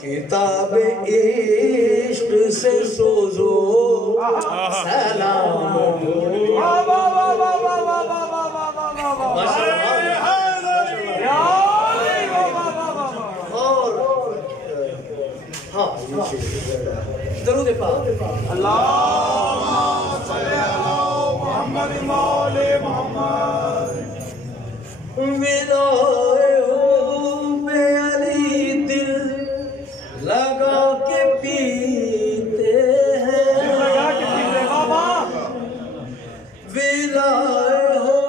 کتاب عشق سے سوزو سلام درود پاک اللہم صلی علی محمد مولا محمد ودائے ہو بے علی دل لگا کے پیتے ہیں ودائے ہو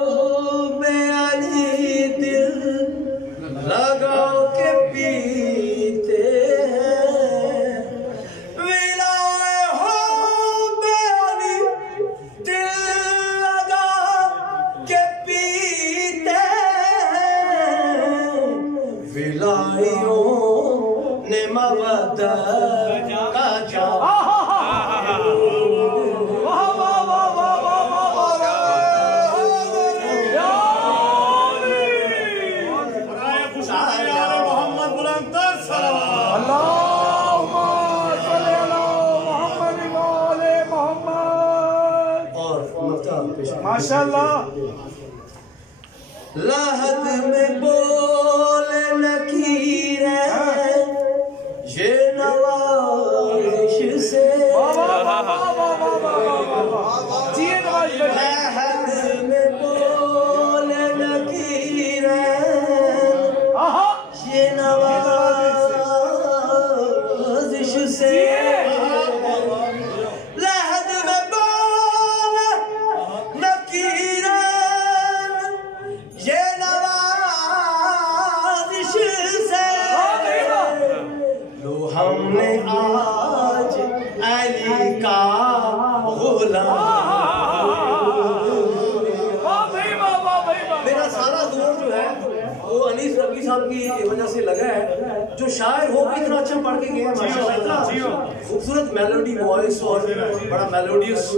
بے علی دل لگا کے پیتے نے مودہ کا جام محمد بلندر صلوات اللہم صلی علی محمد مولا محمد اور ماشاءاللہ لحد میں بول نکیر ہے یہ نوازش سے لحد میں بول نکیر ہے یہ نوازش سے لحد میں بول نکیر یہ نوازش سے لو ہم نے آج علی کا غلام میرا سارا دور جو ہے وہ انیس ربی صاحب کی وجہ سے لگا ہے جو شاعر ہو اتنا اچھا پڑھ کے گئے ہیں اتنا خوبصورت میلوڈی وائس اور بڑا میلوڈیس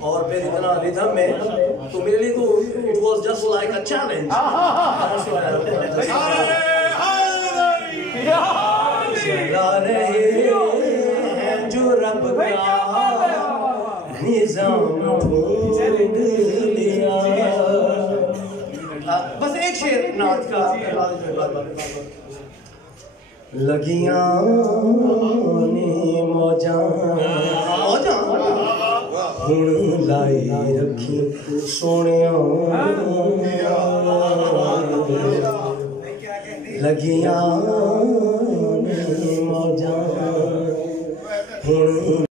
اور پھر اتنا ریدھم میں تو میرے لیے تو it was just like a challenge چلا رہے ہیں جو رب کا نظام ڈھونڈ لیا بس ایک شعر نعت کا لگیاں نے موجاں ہن لائی رکھی سونیاں لگیاں